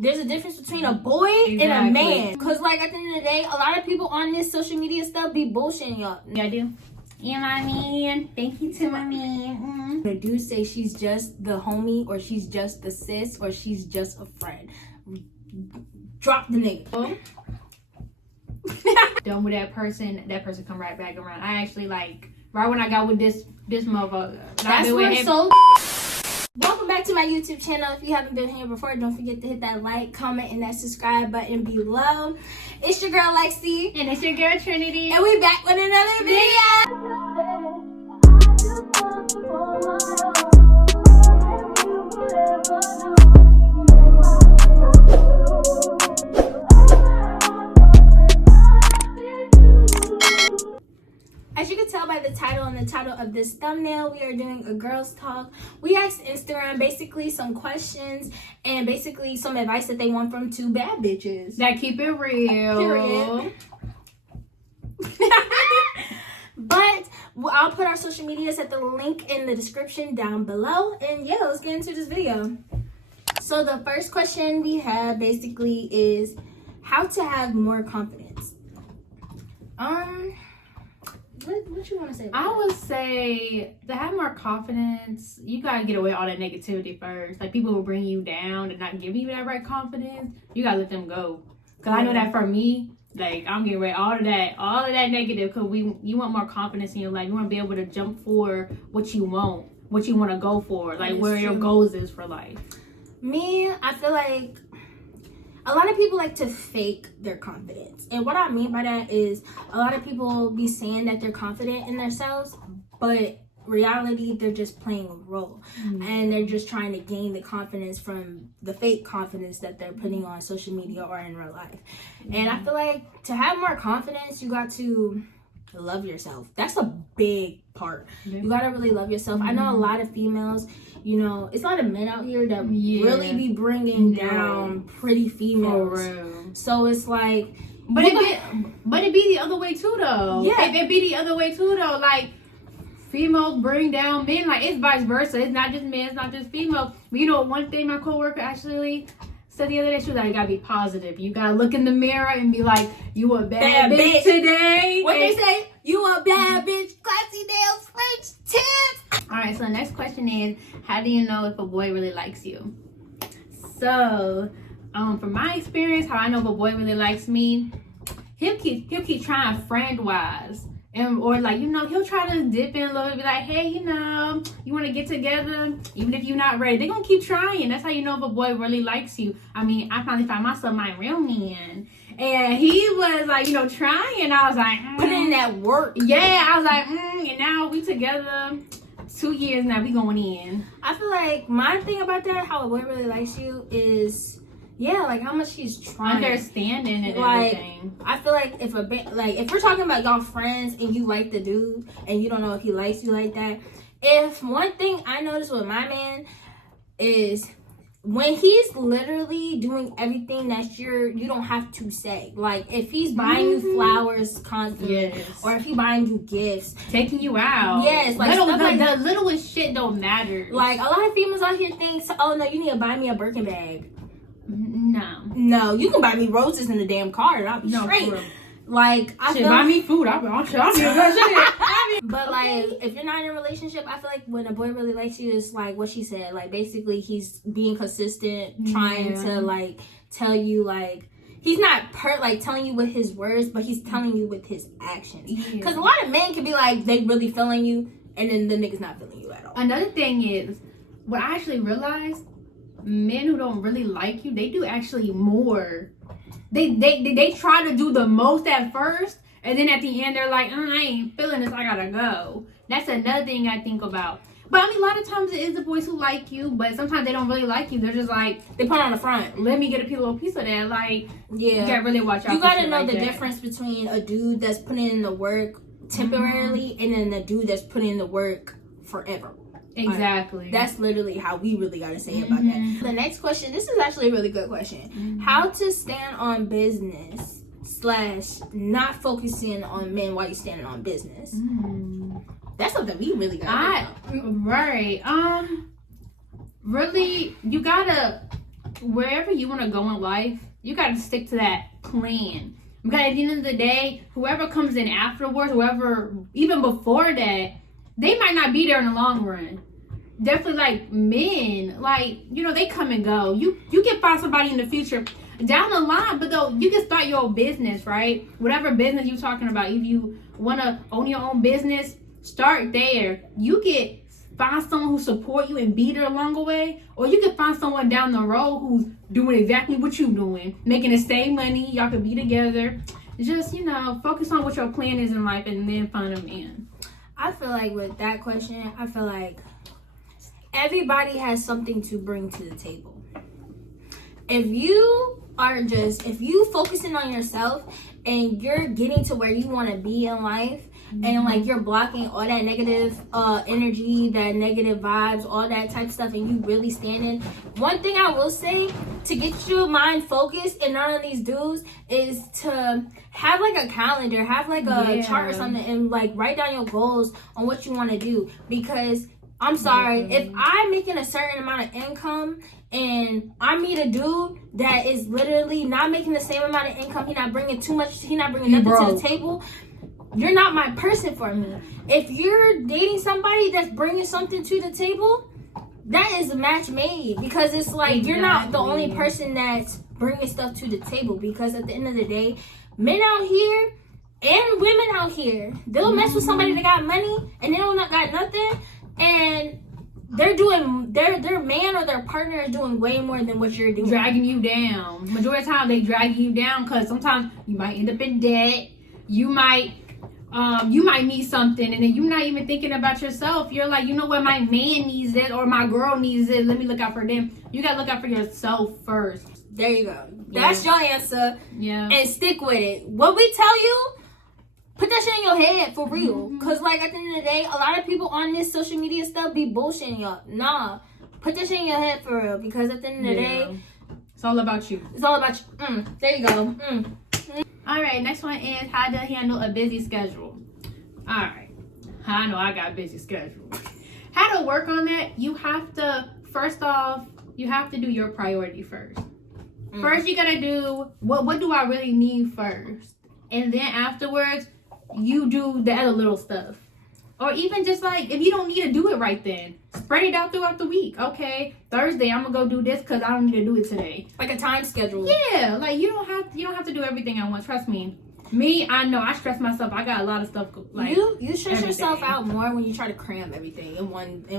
there's a difference between a boy and a man. Because, like, at the end of the day, a lot of people on this social media stuff be bullshitting y'all. Yeah, I do. Yeah, my man. Thank you to my man. The dude say she's just the homie, or she's just the sis, or she's just a friend. Drop the nigga. Done with that person come right back around. I actually, like, right when I got with this motherfucker. That's what's so. Welcome back to my YouTube channel. If you haven't been here before, don't forget to hit that like, comment, and that subscribe button below. It's your girl Lexi. And it's your girl Trinity. And we back with another video. As you can tell by the title and the title of this thumbnail, we are doing a girls talk. We asked Instagram basically some questions and basically some advice that they want from two bad bitches that keep it real. Period. But I'll put our social medias at the link in the description down below. And yeah, let's get into this video. So the first question we have basically is how to have more confidence. What you want to say about I would say to have more confidence, you gotta get away all that negativity first. Like, people will bring you down and not give you that right confidence. You gotta let them go. Cause I know that for me, like, I'm getting rid of all of that negative. Cause you want more confidence in your life. You want to be able to jump for what you want to go for, like where your goals is for life. Me, I feel like a lot of people like to fake their confidence. And what I mean by that is a lot of people be saying that they're confident in themselves, but reality, they're just playing a role. And they're just trying to gain the confidence from the fake confidence that they're putting on social media or in real life. And I feel like to have more confidence, you got to love yourself. That's a big part. You got to really love yourself. I know a lot of females, you know, it's a lot of men out here that really be bringing down pretty females. So it's like, but it be the other way too, though. Yeah, it be the other way too, though. Like, females bring down men. Like, it's vice versa. It's not just men. It's not just females. But you know, one thing my coworker actually said the other day, she was like, you gotta be positive. You gotta look in the mirror and be like, you a bad bitch today. What they say? You a bad bitch. Classy nails, French tips. All right, so the next question is, how do you know if a boy really likes you? So, from my experience, how I know if a boy really likes me, he'll keep trying friend-wise. Or like, you know, he'll try to dip in a little bit, be like, hey, you know, you want to get together, even if you're not ready. They're going to keep trying. That's how you know if a boy really likes you. I mean, I finally found myself my real man. And he was like, you know, trying. I was like, putting in that work. Yeah, I was like, and now we together 2 years now, we going in. I feel like my thing about that, how a boy really likes you is, yeah, like how much he's trying. Understanding and like, everything. I feel like if we're talking about y'all friends and you like the dude and you don't know if he likes you like that. If one thing I noticed with my man is when he's literally doing everything that you don't have to say. Like, if he's buying you flowers constantly, or if he's buying you gifts, taking you out, like the littlest shit don't matter. Like, a lot of females out here think, oh no, you need to buy me a Birkin bag. No, you can buy me roses in the damn car and I'll be straight. Like, I feel buy me food. I'll be a good shit. But like, if you're not in a relationship, I feel like when a boy really likes you, it's like what she said. Like, basically, he's being consistent, trying to like tell you, like, he's not telling you with his words, but he's telling you with his actions. Because a lot of men can be like, they really feeling you, and then the nigga's not feeling you at all. Another thing is, what I actually realized, men who don't really like you, they do actually more. They try to do the most at first, and then at the end they're like, I ain't feeling this, I gotta go. That's another thing I think about. But I mean, a lot of times it is the boys who like you, but sometimes they don't really like you. They're just like, they put on the front. Let me get a little piece of that. Like, yeah, you gotta really watch out. You gotta know the difference between a dude that's putting in the work temporarily and then the dude that's putting in the work forever. Exactly. That's literally how we really got to say about that. The next question, this is actually a really good question. How to stand on business / not focusing on men while you're standing on business. That's something we really got to Right. Really, you gotta wherever you want to go in life, you got to stick to that plan. Because at the end of the day, whoever comes in afterwards, whoever, even before that, they might not be there in the long run. Definitely like men, like, you know, they come and go. You can find somebody in the future down the line, but though you can start your own business, right? Whatever business you're talking about, if you want to own your own business, start there. You can find someone who support you and be there along the way, or you can find someone down the road who's doing exactly what you're doing, making the same money. Y'all can be together. Just, you know, focus on what your plan is in life and then find a man. I feel like with that question, I feel like everybody has something to bring to the table. If you focusing on yourself and you're getting to where you want to be in life, and like you're blocking all that negative energy, that negative vibes, all that type of stuff, and you really standing. One thing I will say to get your mind focused and not on these dudes is to have like a calendar, have like a chart or something, and like write down your goals on what you want to do. Because I'm sorry, if I'm making a certain amount of income and I meet a dude that is literally not making the same amount of income, he not bringing too much, he not bringing nothing to the table, you're not my person for me. If you're dating somebody that's bringing something to the table, that is a match made. Because it's like you're not the only person that's bringing stuff to the table. Because at the end of the day, men out here and women out here, they'll mess with somebody that got money and they don't got nothing, and they're doing their man or their partner is doing way more than what you're doing, dragging you down. Majority of the time they dragging you down because sometimes you might end up in debt. You might need something and then you're not even thinking about yourself. You're like, you know what, my man needs it or my girl needs it. Let me look out for them. You gotta look out for yourself first. There you go. That's your answer. Yeah. And stick with it. What we tell you, put that shit in your head for real. Cause like at the end of the day, a lot of people on this social media stuff be bullshitting y'all. Nah. Put that shit in your head for real. Because at the end of the day, it's all about you. It's all about you. There you go. All right, next one is how to handle a busy schedule. All right, I know I got a busy schedule. How to work on that? You have to, first off, you have to do your priority first. First, you gotta do what do I really need first, and then afterwards, you do the other little stuff. Or even just like if you don't need to do it right then, spread it out throughout the week. Okay, Thursday I'm gonna go do this because I don't need to do it today. Like a time schedule. Yeah, like you don't have to do everything at once. Trust me. Me, I know I stress myself. I got a lot of stuff. Like you stress yourself out more when you try to cram everything in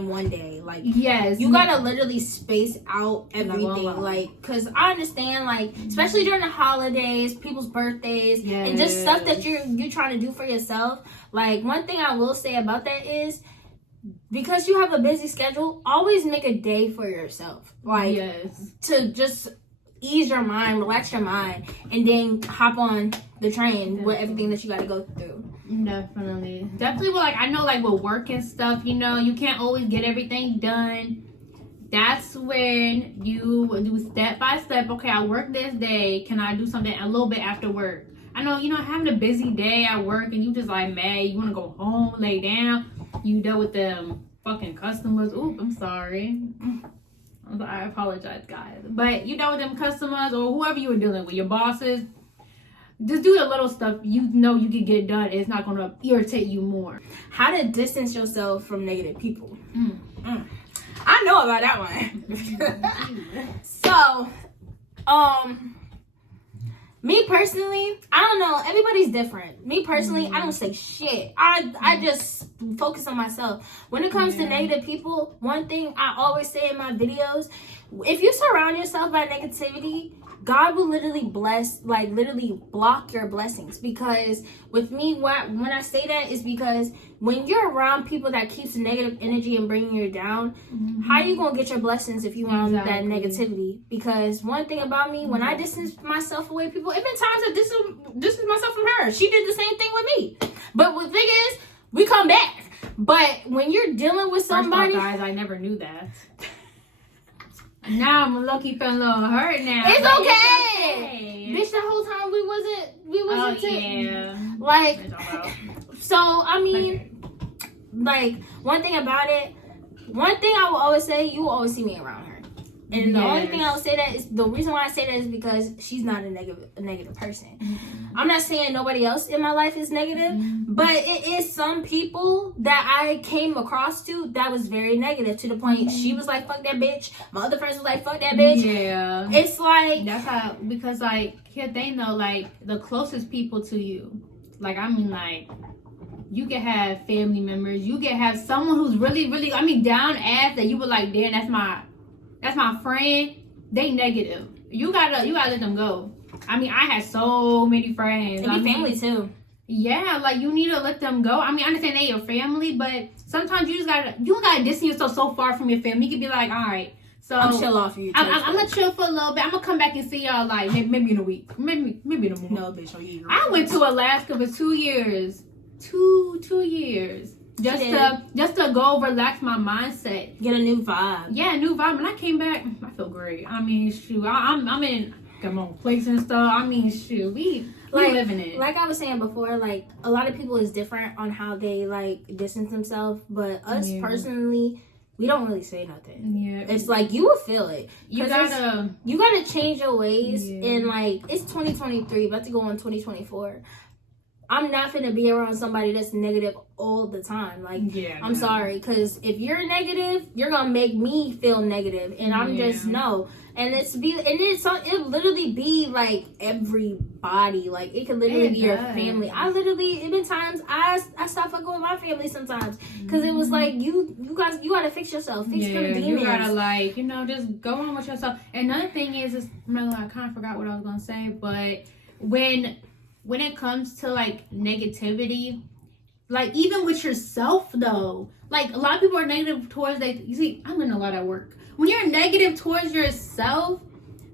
one day. Like yes, you gotta literally space out everything. Like, cause I understand, like especially during the holidays, people's birthdays, and just stuff that you're trying to do for yourself. Like one thing I will say about that is, because you have a busy schedule, always make a day for yourself. Like to just ease your mind, relax your mind, and then hop on the train with everything that you got to go through. Definitely. Well, like I know, like with work and stuff, you know, you can't always get everything done. That's when you do step by step. Okay, I work this day. Can I do something a little bit after work? I know, you know, having a busy day at work and you just like mad. You want to go home, lay down. You dealt with them fucking customers. Ooh, I'm sorry. I apologize, guys. But you know, them customers or whoever you were dealing with, your bosses, just do the little stuff you know you can get done. It's not going to irritate you more. How to distance yourself from negative people. I know about that one. So, me personally, I don't know. Everybody's different. Me personally, I don't say shit. I just focus on myself. When it comes to negative people, one thing I always say in my videos, if you surround yourself by negativity, God will literally literally block your blessings. Because with me, when I say that is because when you're around people that keeps negative energy and bringing you down, how you gonna get your blessings if you around that negativity? Because one thing about me, when I distance myself away, people, it been times I distance myself from her. She did the same thing with me. But the thing is, we come back. But when you're dealing with somebody, guys, I never knew that. Now I'm lucky feeling a little hurt now. It's okay. Bitch, the whole time we wasn't like, so I mean, like one thing about it, one thing I will always say, you will always see me around her. And the only thing I would say that is, the reason why I say that is because she's not a negative person. I'm not saying nobody else in my life is negative, but it is some people that I came across to that was very negative, to the point she was like, fuck that bitch. My other friends was like, fuck that bitch. Yeah. It's like, that's how, because like, here they know, like, the closest people to you, like, I mean, like, you can have family members, you can have someone who's really, really, I mean, down ass, that you were like, damn, that's my friend. They negative. You gotta let them go. I mean, I had so many friends. And family too. Yeah, like, you need to let them go. I mean, I understand they your family, but sometimes you don't gotta distance yourself so far from your family. You can be like, all right, so I'm chill off you. I'm gonna chill for a little bit. I'm gonna come back and see y'all, like, maybe in a week, maybe in a month. No, bitch, I went to Alaska for 2 years. 2 years. Just to go relax my mindset. Get a new vibe. Yeah, new vibe. When I came back, I feel great. I mean, shoot, I'm in come on places and stuff. I mean, shoot, we living it. Like I was saying before, like, a lot of people is different on how they like distance themselves, but us personally, we don't really say nothing. Yeah, it's like you will feel it. You gotta change your ways, and like, it's 2023, about to go on 2024. I'm not finna be around somebody that's negative all the time. Like, I'm sorry, because if you're negative, you're gonna make me feel negative, and I'm just no. And it literally be like everybody. Like, it could literally be your family. It been times I stopped fucking with my family sometimes because it was like, you guys, you gotta fix yourself, fix your demons. You gotta, like, just go on with yourself. And another thing is I'm not gonna lie, I kind of forgot what I was gonna say, but when it comes to like negativity, like, even with yourself though, like, a lot of people are negative towards you see, I'm learning a lot at work. When you're negative towards yourself,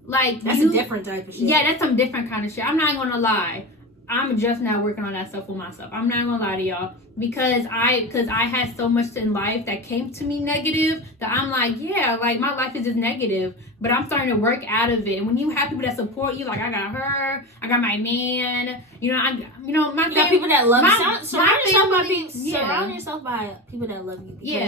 like, that's a different type of shit. Yeah, that's some different kind of shit. I'm not gonna lie. I'm just now working on that stuff with myself. I'm not gonna lie to y'all, because I had so much in life that came to me negative that I'm like, yeah, like, my life is just negative, but I'm starting to work out of it. And when you have people that support you, like, I got her, I got my man, my family, got people that love you. Surround yourself by people that love you.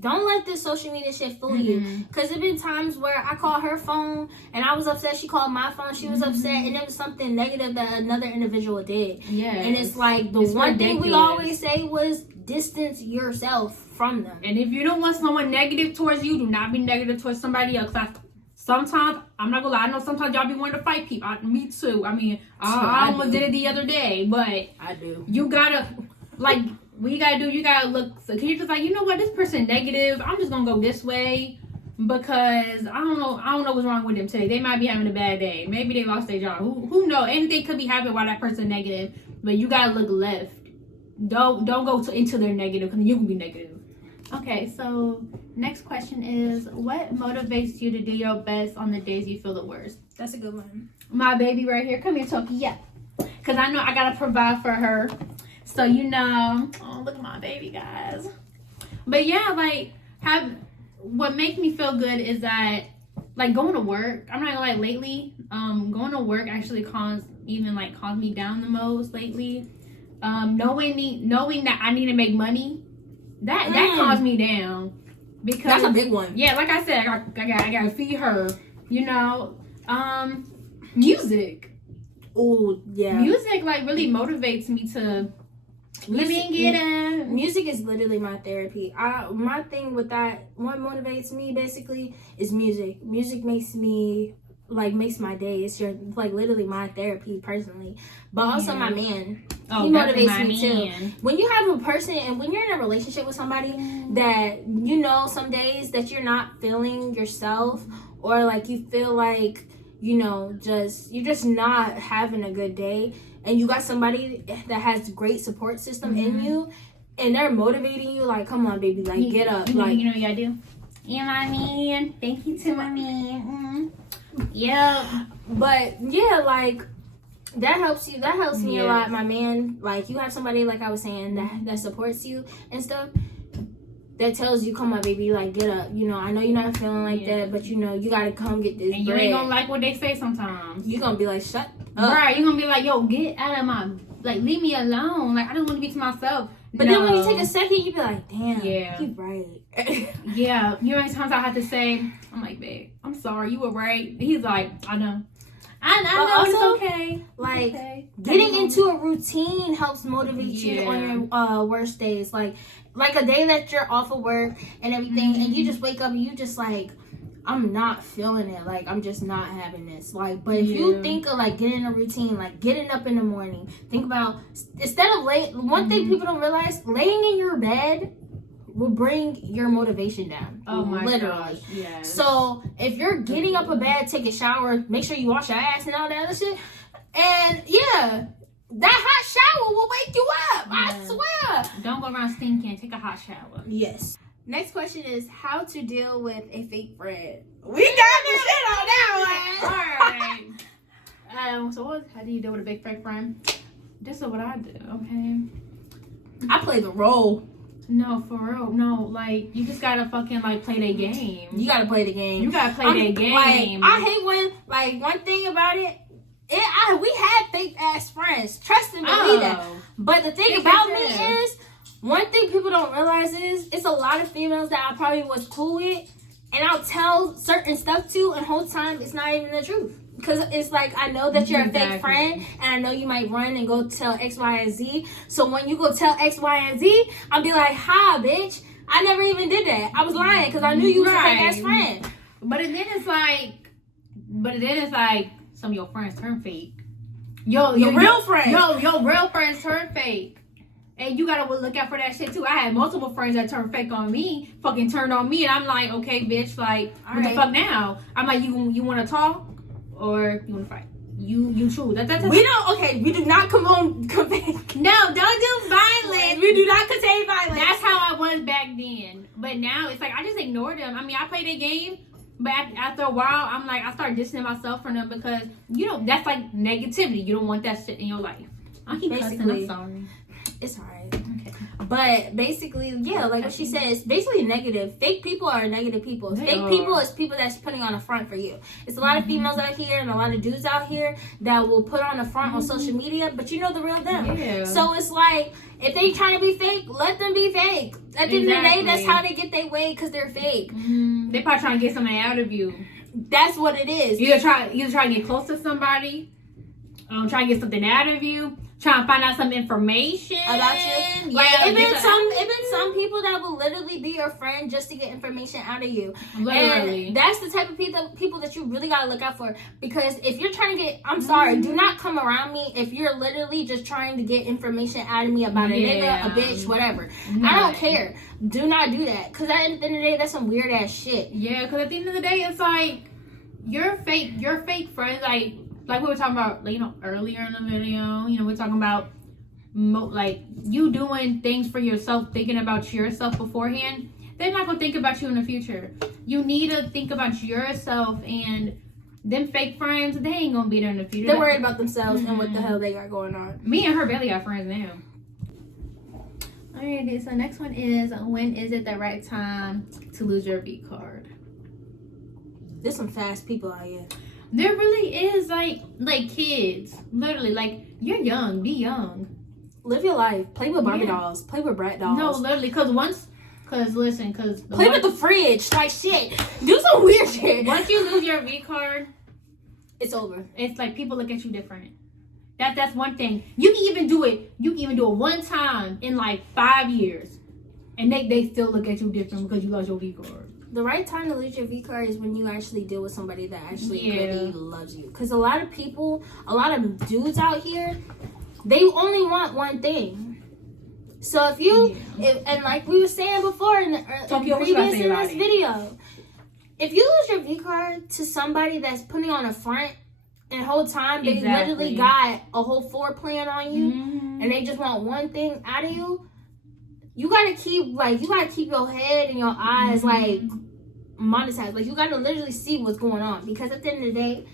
Don't let this social media shit fool you. Because there been times where I called her phone and I was upset. She called my phone. She was upset, and it was something negative that another individual did. Yeah, and it's like it's one thing we always say was distance yourself from them. And if you don't want someone negative towards you, do not be negative towards somebody else. Sometimes, I'm not gonna lie, I know sometimes y'all be wanting to fight people. Me too. I mean, I almost did it the other day, but I do. You gotta, like, what you gotta do, you gotta look. So can you just like, you know what, this person negative, I'm just gonna go this way, because I don't know what's wrong with them today. They might be having a bad day. Maybe they lost their job. Who knows? Anything could be happening while that person negative. But you gotta look left. Don't go into their negative, because you can be negative. Okay, so next question is, what motivates you to do your best on the days you feel the worst? That's a good one. My baby right here. Come here, Toki. Yeah. Because I know I got to provide for her. So, oh, look at my baby, guys. But yeah, like, what makes me feel good is that, like, going to work, I'm not gonna lie, lately, going to work actually calms me down the most lately. Knowing that I need to make money, that calms me down, because that's a big one. Yeah, like I said, I gotta feed her. Music. Oh yeah. Music, like, really motivates me to Music is literally my therapy. My thing with that, what motivates me basically is music. Music makes my day. It's literally my therapy personally. But also my man. He motivates me too. When you have a person, and when you're in a relationship with somebody that, some days that you're not feeling yourself, or like you feel like, you're just not having a good day, and you got somebody that has great support system in you, and they're motivating you, like, come on, baby, like, get up. You know what you gotta do? Yeah, my man. Thank you to my man. Yeah. But yeah, like, that helps you. That helps me a lot, my man. Like, you have somebody, like I was saying, that supports you and stuff, that tells you, come on, baby, like, get up. I know you're not feeling like that, but you gotta come get this and bread. You ain't gonna like what they say sometimes. You gonna be like, shut up. Right, you gonna be like, yo, get out of my, like, leave me alone. Like, I just want to be to myself. But then when you take a second, you be like, damn, yeah, he's right. Yeah, you know how many times I have to say, I'm like, babe, I'm sorry, you were right. He's like, I know. I know, also, it's okay. Like, okay. Getting into a routine helps motivate you on your worst days. Like a day that you're off of work and everything, and you just wake up and you just like, I'm not feeling it. Like, I'm just not having this. Like, but if you think of like getting a routine, like getting up in the morning, think about, instead of one thing people don't realize, laying in your bed will bring your motivation down. Oh my literally. gosh, yes. So if you're getting up a bed, take a shower, make sure you wash your ass and all that other shit. And yeah, that hot shower will wake you up. I swear. Don't go around stinking. Take a hot shower. Yes. Next question is how to deal with a fake friend. We got the shit on that one. All right. So how do you deal with a big fake friend? This is what I do. Okay. I play the role. No, for real. No, like, you just gotta fucking, like, play their game. You gotta play the game. You gotta play their game. Like, I hate when, like, one thing about it, we had fake ass friends. Trust and believe that. But the thing about me is, one thing people don't realize is, it's a lot of females that I probably was cool with, and I'll tell certain stuff to, and whole time it's not even the truth. Because it's like, I know that you're a fake friend, and I know you might run and go tell X, Y, and Z. So when you go tell X, Y, and Z, I'll be like, ha, bitch, I never even did that. I was lying because I knew you was a fake ass friend. But then it's like, some of your friends turn fake. Your real friends turn fake. And you gotta look out for that shit too. I had multiple friends that turned fake on me, fucking turned on me, and I'm like, okay, bitch, like, what the fuck now? I'm like, you wanna talk? Or you want to fight? You choose. We do not condone. No, don't do violence. We do not contain violence. That's how I was back then. But now it's like I just ignore them. I mean, I play their game, but after a while, I'm like, I start distancing myself from them because that's like negativity. You don't want that shit in your life. I keep cussing. I'm sorry. It's alright. Okay. But basically, yeah, like what she said, it's basically negative. Fake people are negative people. Fake people is people that's putting on a front for you. It's a lot of females out here and a lot of dudes out here that will put on a front on social media, but you know the real them. Yeah. So it's like, if they trying to be fake, let them be fake. At the end of the day, that's how they get their way, because they're fake. They probably trying to get something out of you. That's what it is. Either try to get close to somebody, try to get something out of you. Trying to find out some information about you. Like, it been some people that will literally be your friend just to get information out of you. Literally. And that's the type of people that you really gotta look out for. Because if you're trying to get, I'm sorry, do not come around me if you're literally just trying to get information out of me about a nigga, a bitch, whatever. No. I don't care. Do not do that. Because at the end of the day, that's some weird ass shit. Yeah, because at the end of the day, it's like, your fake friends, like we were talking about, like, earlier in the video, we're talking about, like, you doing things for yourself, thinking about yourself beforehand. They're not going to think about you in the future. You need to think about yourself, and them fake friends, they ain't going to be there in the future. They're worried about themselves and what the hell they got going on. Me and her barely got friends now. Alrighty, so next one is, when is it the right time to lose your V card? There's some fast people out here. There really is, like kids. Literally, like, you're young. Be young. Live your life. Play with Barbie dolls. Play with brat dolls. No, literally, play with the fridge. Like, shit. Do some weird shit. Once you lose your V card, it's over. It's like people look at you different. That's one thing. You can even do it. One time in like 5 years, and they still look at you different because you lost your V card. The right time to lose your V card is when you actually deal with somebody that actually really loves you. Because a lot of dudes out here, they only want one thing. So if you, and like we were saying before in the previous in this video, if you lose your V card to somebody that's putting on a front, and the whole time they literally got a whole floor plan on you, and they just want one thing out of you, you gotta keep your head and your eyes like monetized. Like, you gotta literally see what's going on, because at the end of the day,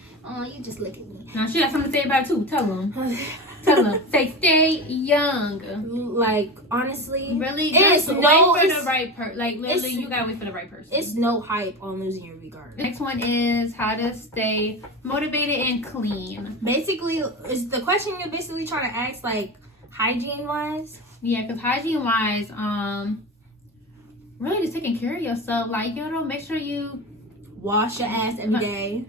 you just look at me. Now she got something to say about it too. Tell them. Tell them. Say stay young. Like, honestly, really, just wait for the right person. Like, literally, you gotta wait for the right person. It's no hype on losing your V card. Next one is how to stay motivated and clean. Basically, is the question you're basically trying to ask, like, hygiene wise? Yeah, because hygiene wise, really just taking care of yourself. Like, you know, make sure you Wash your ass every day.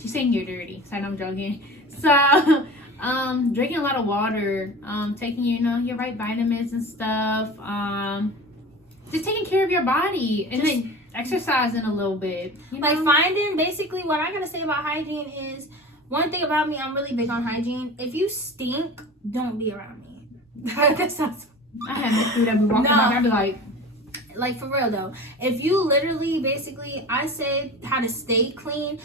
She's saying you're dirty. So I'm joking. So, drinking a lot of water, taking, you know, your right vitamins and stuff, just taking care of your body, and then exercising a little bit. You know? Like finding, basically, what I gotta say about hygiene is, one thing about me, I'm really big on hygiene. If you stink, don't be around me. That sounds. I had no food. I'd be walking around. I'd be like for real though. If you literally, basically, I say how to stay clean.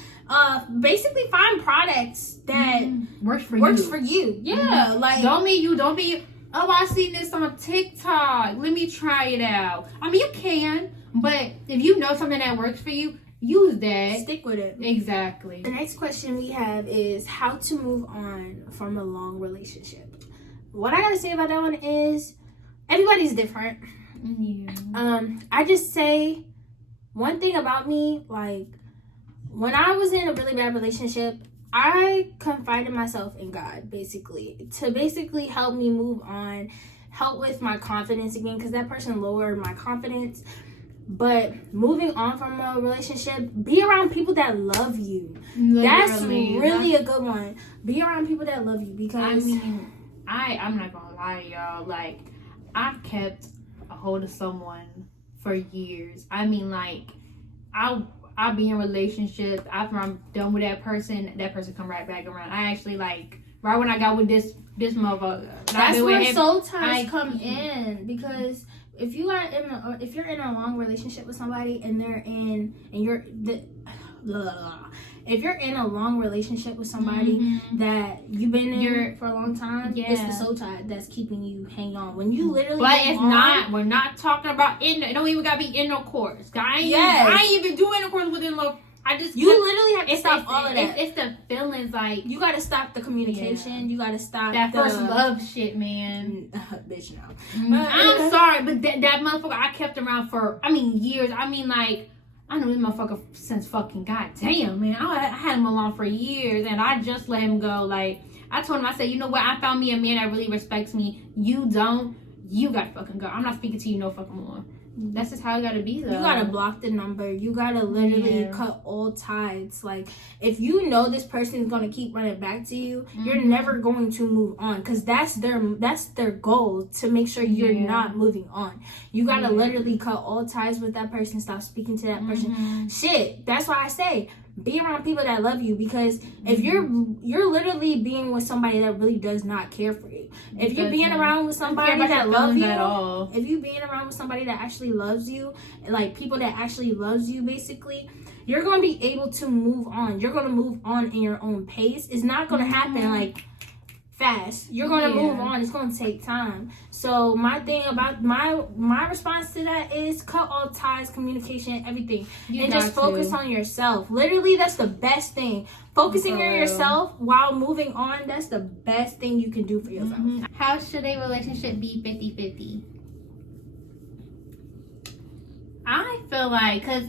Basically find products that works for you. Yeah, like don't be. Oh, I seen this on TikTok. Let me try it out. I mean, you can, but if you know something that works for you, use that. Stick with it. Exactly. The next question we have is how to move on from a long relationship. What I gotta say about that one is everybody's different. Yeah. I just say one thing about me, like when I was in a really bad relationship, I confided myself in God, basically, to basically help me move on, help with my confidence again, because that person lowered my confidence. But moving on from a relationship, be around people that love you. Literally, that's really a good one. Be around people that love you, because I mean, I'm not gonna lie, y'all. Like, I've kept a hold of someone for years. I mean, like, I'll be in relationships after I'm done with that person come right back around. I actually, like, right when I got with this motherfucker, that's where soul ties come in, because if you're in a long relationship with somebody and if you're in a long relationship with somebody that you've been in for a long time, it's the soul tie that's keeping you hang on. When you literally, but it's not. We're not talking about it don't even gotta be intercourse. I ain't even do intercourse with in-law. You literally have to stop all of that. It's the feelings, like you gotta stop the communication. Yeah. You gotta stop that first love shit, man. Bitch, no. I'm sorry, but that motherfucker I kept around for years. Like, I know this motherfucker since fucking goddamn, man. I had him along for years, and I just let him go. Like, I told him, I said, you know what? I found me a man that really respects me. You don't. You gotta fucking go. I'm not speaking to you no fucking more. That's just how it gotta be, though. You gotta block the number. You gotta literally cut all ties. Like, if you know this person is gonna keep running back to you, you're never going to move on, because that's their goal, to make sure you're not moving on. You gotta literally cut all ties with that person. Stop speaking to that person. Shit, that's why I say be around people that love you, because if you're literally being with somebody that really does not care for you, if you're being around with somebody that loves you, if you're being around with somebody that actually loves you, like people that actually loves you, basically, you're going to be able to move on. You're going to move on in your own pace. It's not going to happen like fast. You're going to move on. It's going to take time. So my thing about my response to that is cut all ties, communication, everything, and just focus on yourself. Literally, that's the best thing. Focusing on yourself while moving on, that's the best thing you can do for yourself. How should a relationship be 50-50? I feel like, because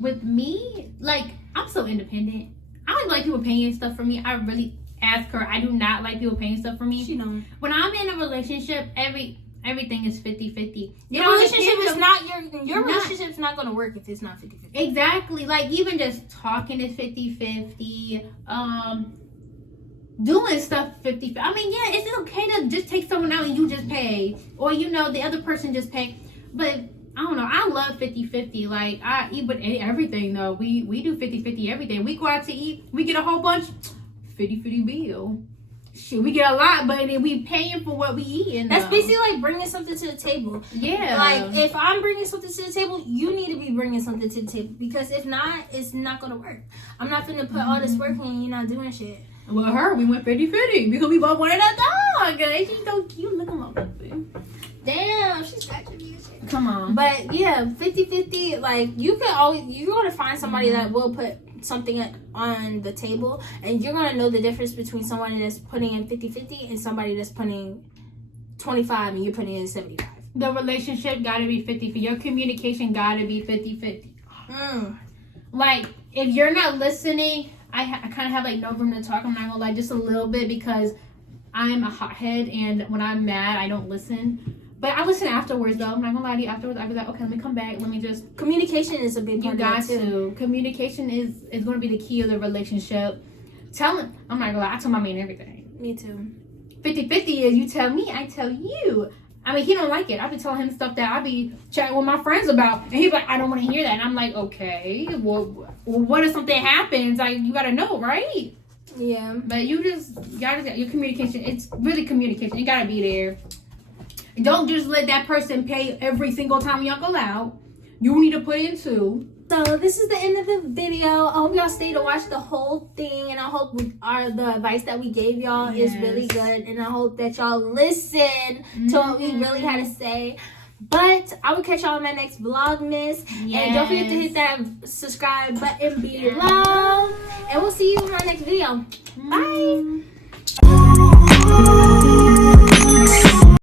with me, like, I'm so independent. I don't like people paying stuff for me. I really ask her. I do not like people paying stuff for me. She knows. When I'm in a relationship, everything is 50-50. Your relationship is not your relationship's not going to work if it's not 50-50. Exactly. Like, even just talking is 50-50. Doing stuff 50-50. I mean, yeah, it's okay to just take someone out and you just pay, or the other person just pay. But I don't know. I love 50-50. Like, I eat with everything, though. We do 50-50 everything. We go out to eat. We get a whole bunch. 50-50 bill. Shit, we get a lot, but then we paying for what we eating. That's basically like bringing something to the table. Yeah. Like, if I'm bringing something to the table, you need to be bringing something to the table, because if not, it's not going to work. I'm not going to put all this work in and you're not doing shit. Well, we went 50-50 because we both wanted a dog. She's so cute. Look at my baby. Damn, she's scratching me and shit. Come on. But yeah, 50-50, like, you're going to find somebody that will put something on the table, and you're going to know the difference between someone that's putting in 50-50 and somebody that's putting 25 and you're putting in 75. The relationship got to be 50-50. Your communication got to be 50-50. Like, if you're not listening, I kind of have like no room to talk. I'm not going to lie, just a little bit, because I'm a hothead, and when I'm mad, I don't listen. But I listen afterwards, though. I'm not gonna lie to you. Afterwards, I'll be like, okay, let me come back. Let me just. Communication is a big part You got of that too. to. Communication is going to be the key of the relationship. I'm not gonna lie. I tell my man everything. Me too. 50-50 is you tell me, I tell you. I mean, he don't like it. I be telling him stuff that I be chatting with my friends about, and he's like, I don't want to hear that. And I'm like, okay, well, what if something happens? Like, you gotta know, right? Yeah. But you gotta your communication. It's really communication. You gotta be there. Don't just let that person pay every single time y'all go out. You need to put in too. So this is the end of the video. I hope y'all stay to watch the whole thing, and I hope the advice that we gave y'all is really good, and I hope that y'all listen to what we really had to say. But I will catch y'all in my next Vlogmas, and don't forget to hit that subscribe button below, and we'll see you in my next video. Bye.